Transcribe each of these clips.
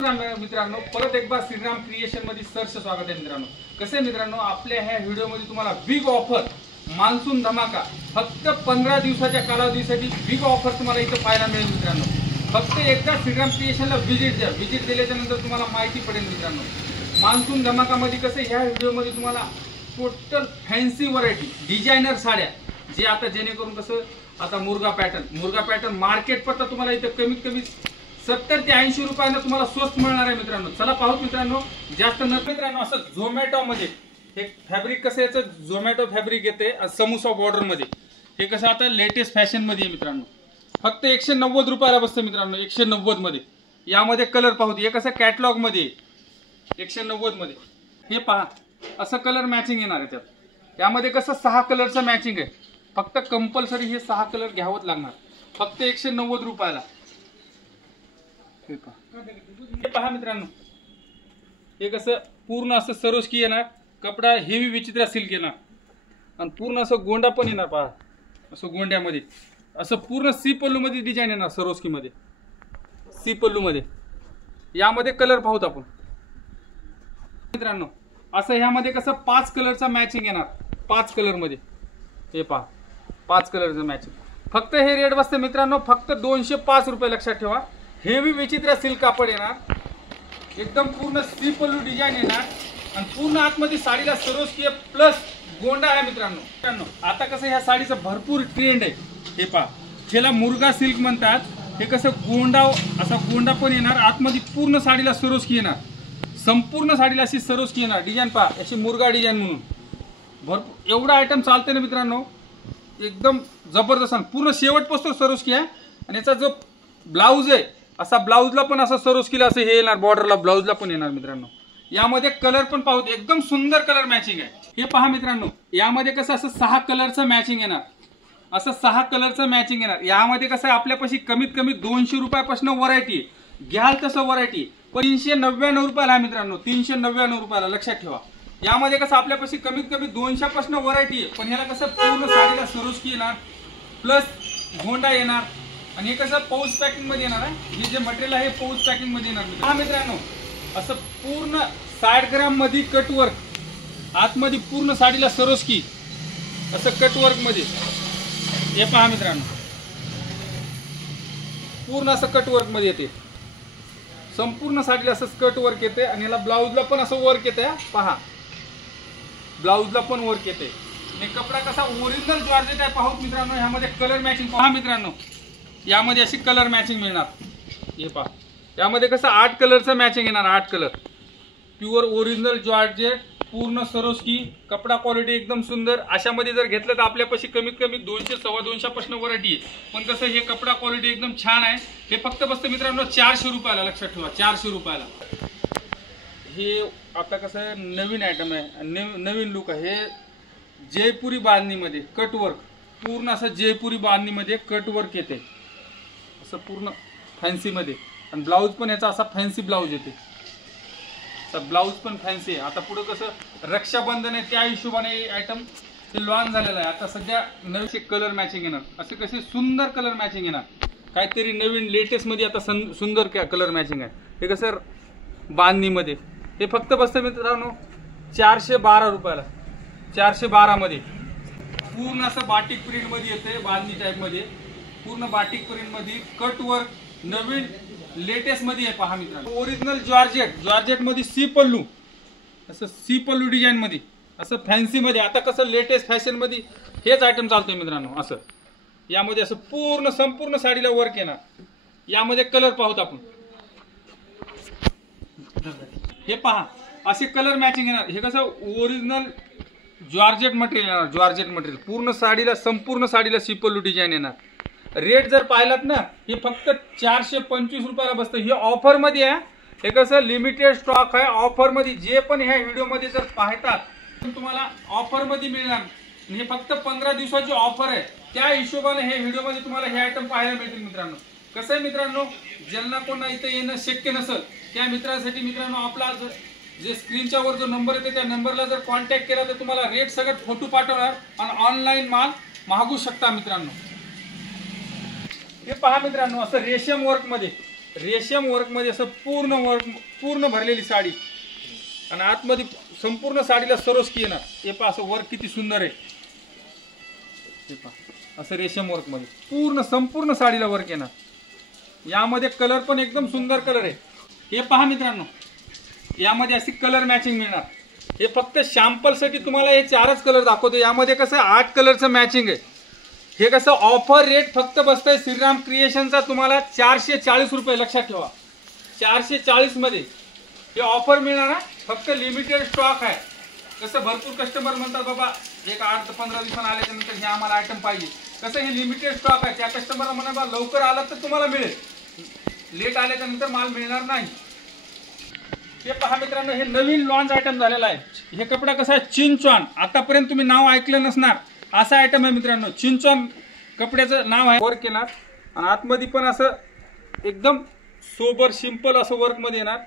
मित्रांनो परत एकदा श्रीराम क्रिएशन मध्ये सरस स्वागत आहे मित्रांनो। कसे मित्रांनो आपल्या ह्या व्हिडिओ मध्ये तुम्हाला बिग ऑफर मान्सून धमाका फक्त 15 दिवसाच्या कालावधीसाठी बिग ऑफर तुम्हाला इथे पाहायला मिळेल मित्रांनो। फक्त एकदा श्रीराम क्रिएशनला व्हिजिट द्या। व्हिजिट दिल्याच्या नंतर तुम्हाला माहिती पडेल मित्रांनो। मान्सून धमाका मध्ये कसे ह्या व्हिडिओ मध्ये तुम्हाला टोटल फॅन्सी व्हरायटी डिझायनर साड्या जे आता जेणेकरून कसं आता मुर्गा पॅटर्न मार्केट पडता तुम्हाला इथे कमीत कमी 70 ते 80 रुपयांना तुम्हाला स्वस्त मिळणार आहे मित्रांनो। चला पाहू मित्रांनो जास्त न मित्रांनो असं झोमॅटो मध्ये हे फॅब्रिक कसं याचं झोमॅटो फॅब्रिक येते समोसा बॉर्डर मध्ये हे कसं आता लेटेस्ट फॅशन मध्ये आहे मित्रांनो। फक्त 190 रुपयाला बसतं मित्रांनो। 190 मध्ये यामध्ये कलर पाहू हे कसं कॅटलॉग मध्ये 190 मध्ये हे पहा असं कलर मॅचिंग येणार आहे त्यात। यामध्ये कसं 6 कलरचं मॅचिंग आहे। फक्त कंपल्सरी हे 6 कलर घ्यावंच लागणार फक्त 190 रुपयाला। हे पहा मित्रांनो हे कसं पूर्ण असं सरोस्की येणार कपडा हेवी विचित्र सिल्क येणार आणि पूर्ण असं गोंडा पण येणार पहा असं गोंड्यामध्ये असं पूर्ण सी पल्लू मध्ये डिझाइन येणार सरोस्की मध्ये सी पल्लू मध्ये। यामध्ये कलर पाहूत आपण मित्रांनो असं ह्यामध्ये कसं 5 कलरचा मॅचिंग येणार 5 कलर मध्ये हे पहा 5 कलरचं मॅचिंग। फक्त हे रेट बसते मित्रांनो फक्त 205 रुपये लक्षात ठेवा। हेवी विचित्र सिल्क कापड येणार एकदम पूर्ण सी पल्लू डिझाइन येणार आणि पूर्ण आतमध्ये साडीला सरोस्की प्लस गोंडा आहे मित्रांनो। आता कसं ह्या साडीचं भरपूर ट्रेंड आहे हे पहा ह्याला मुर्गा सिल्क म्हणतात। हे कसं गोंडा असा गोंडा पण येणार आतमध्ये पूर्ण साडीला सरोस्की येणार संपूर्ण साडीला अशी सरोस्की येणार डिझाइन पहा अशी मुर्गा डिझाइन म्हणून भरपूर एवढा आयटम चालते ना मित्रांनो एकदम जबरदस्त पूर्ण शेवटपासून सरोस्की आहे। आणि याचा जो ब्लाउज आहे असा ब्लाउजला पण असं सरोस्कीला असं हे येणार बॉर्डरला ब्लाउजला पण येणार मित्रांनो। यामध्ये कलर पण पाहू एकदम सुंदर कलर मॅचिंग आहे। हे पहा मित्रांनो यामध्ये कसं असं 6 कलरचं मॅचिंग येणार असं 6 कलरचं मॅचिंग येणार। यामध्ये कसं आपल्यापाशी कमीत कमी 200 रुपयापासून व्हरायटी घ्याल तसं व्हरायटी पण 399 रुपयाला आहे मित्रांनो। 399 रुपयाला लक्षात ठेवा। यामध्ये कसं आपल्यापाशी कमीत कमी 200 पासून व्हरायटी आहे पण ह्याला कसं पूर्ण साडीला सरोस्की येणार प्लस गोंडा येणार आणि हे कसं पाऊच पॅकिंग मध्ये येणार आहे। हे जे मटेरियल आहे पाऊच पॅकिंग मध्ये येणार हा मित्रांनो असं पूर्ण 60 ग्राम मध्ये कटवर्क आतमध्ये पूर्ण साडीला सरोस्की असं कटवर्क मध्ये हे पहा मित्रांनो पूर्ण असं कटवर्क मध्ये येते संपूर्ण साडीला असं स्कर्ट वर्क येते आणि याला ब्लाउजला पण असं वर्क येते पहा ब्लाउजला पण वर्क येते आणि कपडा कसा ओरिजिनल जॉर्जेट आहे पाहू मित्रांनो। ह्यामध्ये कलर मॅचिंग पहा मित्रांनो यामध्ये अशी कलर मॅचिंग मिळणार हे पहा यामध्ये कसं 8 कलरचं मॅचिंग येणार 8 कलर प्युअर ओरिजिनल जॉर्जेट पूर्ण सरोस्की कपडा क्वालिटी एकदम सुंदर। अशामध्ये जर घेतलं तर आपल्यापाशी कमीत कमी 200 सव्वा 200 पासून व्हरायटी आहे पण कसं हे कपडा क्वालिटी एकदम छान आहे। हे फक्त बसतं मित्रांनो 400 रुपयाला लक्षात ठेवा 400 रुपयाला। हे आता कसं नवीन आयटम आहे नवीन लुक आहे हे जयपुरी बांधणीमध्ये कटवर्क पूर्ण असं जयपुरी बांधणीमध्ये कटवर्क येते असं पूर्ण फॅन्सी मध्ये आणि ब्लाउज पण याचा असा फॅन्सी ब्लाउज येते ब्लाउज पण फॅन्सी आहे। आता पुढे कसं रक्षाबंधन आहे त्या हिशोबाने आयटम ते लॉन्च झालेला आहे। आता सध्या नवीन कलर मॅचिंग येणार असे कसे सुंदर कलर मॅचिंग येणार काहीतरी नवीन लेटेस्ट मध्ये आता सुंदर कलर मॅचिंग आहे। हे कसं बांधणीमध्ये हे फक्त बसतं मित्रांनो 412 रुपयाला 412 मध्ये पूर्ण असं बाटिक प्रिंट मध्ये येते बांधणी टाइप मध्ये पूर्ण बाटिक प्रिंट मध्ये कट वर्क नवीन लेटेस्ट मध्ये आहे पहा मित्रांनो। ओरिजिनल जॉर्जेट मध्ये सी पल्लू असं सी पल्लू डिझाइन मध्ये असं फॅन्सी मध्ये आता कसं लेटेस्ट फॅशन मध्ये हेच आयटम चालतोय मित्रांनो। असं यामध्ये असं पूर्ण संपूर्ण साडीला वर्क येणार यामध्ये कलर पाहूत आपण हे पहा असे कलर मॅचिंग येणार। हे कसं ओरिजिनल जॉर्जेट मटेरियल येणार जॉर्जेट मटेरियल पूर्ण साडीला संपूर्ण साडीला सी पल्लू डिझाइन येणार। रेट जर पाहिलात ना हे फक्त 425 रुपयाला बसतं। हे ऑफर मध्ये आहे हे कसं लिमिटेड स्टॉक आहे ऑफर मध्ये जे पण ह्या व्हिडिओ मध्ये जर पाहतात तुम्हाला ऑफर मध्ये मिळणार। हे फक्त 15 दिवसाची ऑफर आहे त्या हिशोबाने हे व्हिडिओ मध्ये तुम्हाला हे आयटम पाहायला मिळतील मित्रांनो। कसं आहे मित्रांनो ज्यांना कोणा इथे येणं शक्य नसेल त्या मित्रांसाठी मित्रांनो आपला जे स्क्रीनच्या वर जो नंबर येते त्या नंबरला जर कॉन्टॅक्ट केला तर तुम्हाला रेट सगळं फोटो पाठवणार आणि ऑनलाईन माल मागू शकता मित्रांनो। हे पहा मित्रांनो असं रेशम वर्क मध्ये रेशम वर्क मध्ये असं पूर्ण भरलेली साडी आणि आतमध्ये संपूर्ण साडीला सरोस्की येणार. हे पहा असं वर्क किती सुंदर आहे. हे पहा असं रेशम वर्क मध्ये संपूर्ण साडीला वर्क येणार. यामध्ये कलर पण एकदम सुंदर कलर आहे. हे पहा मित्रांनो, यामध्ये अशी कलर मॅचिंग मिळणार. हे फक्त सॅम्पल साठी तुम्हाला हे 4च कलर दाखवतो. यामध्ये कसं 8 कलरचं मॅचिंग आहे. हे कसं ऑफर रेट फक्त बसतंय श्रीराम क्रिएशनचा तुम्हाला 440 रुपये. लक्षात ठेवा 440 मध्ये हे ऑफर मिळणार आहे. फक्त लिमिटेड स्टॉक आहे. कसं भरपूर कस्टमर म्हणतात बाबा एक 8 ते 15 दिवसांनी आल्याच्यानंतर हे आम्हाला आयटम पाहिजे. कसं हे लिमिटेड स्टॉक आहे. त्या कस्टमर म्हणा बा लवकर आला तर तुम्हाला मिळेल, लेट आल्याच्या नंतर माल मिळणार नाही. हे पहा मित्रांनो, हे नवीन लॉन्च आयटम झालेला आहे. हे कपडा कसा आहे चिंचॉन. आतापर्यंत तुम्ही नाव ऐकलं नसणार असा आयटम आहे मित्रांनो. चिंचॉन कपड्याचं नाव आहे. वर्क येणार आणि आतमध्ये पण असं एकदम सोबर सिंपल असं वर्क मध्ये येणार.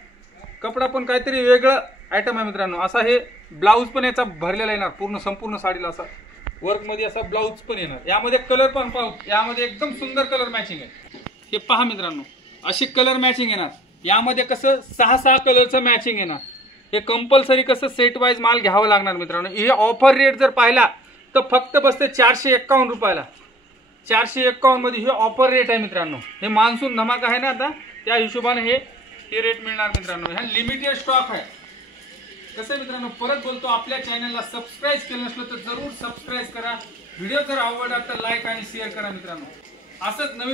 कपडा पण काहीतरी वेगळं आयटम आहे मित्रांनो. असा हे ब्लाऊज पण याचा भरलेला येणार संपूर्ण साडीला. असा वर्क मध्ये असा ब्लाऊज पण येणार. यामध्ये कलर पण पाहू. यामध्ये एकदम सुंदर कलर मॅचिंग आहे. हे पहा मित्रांनो, अशी कलर मॅचिंग येणार. यामध्ये कसं 6 कलरचं मॅचिंग येणार. हे कंपल्सरी कसं सेट वाईज माल घ्यावं लागणार मित्रांनो. हे ऑफर रेट जर पाहिला तर फक्त बसते 451 रुपयाला. 451 मध्ये हे ऑफर रेट आहे मित्रांनो. हे मान्सून धमाका आहे ना आता, त्या हिशोबाने हे रेट मिळणार मित्रांनो. हा लिमिटेड स्टॉक आहे. कसं मित्रांनो, परत बोलतो, आपल्या चॅनलला सबस्क्राईब केलं नसलं तर जरूर सबस्क्राईब करा. व्हिडिओ जर आवडला तर लाईक आणि शेअर करा मित्रांनो. असंच नवीन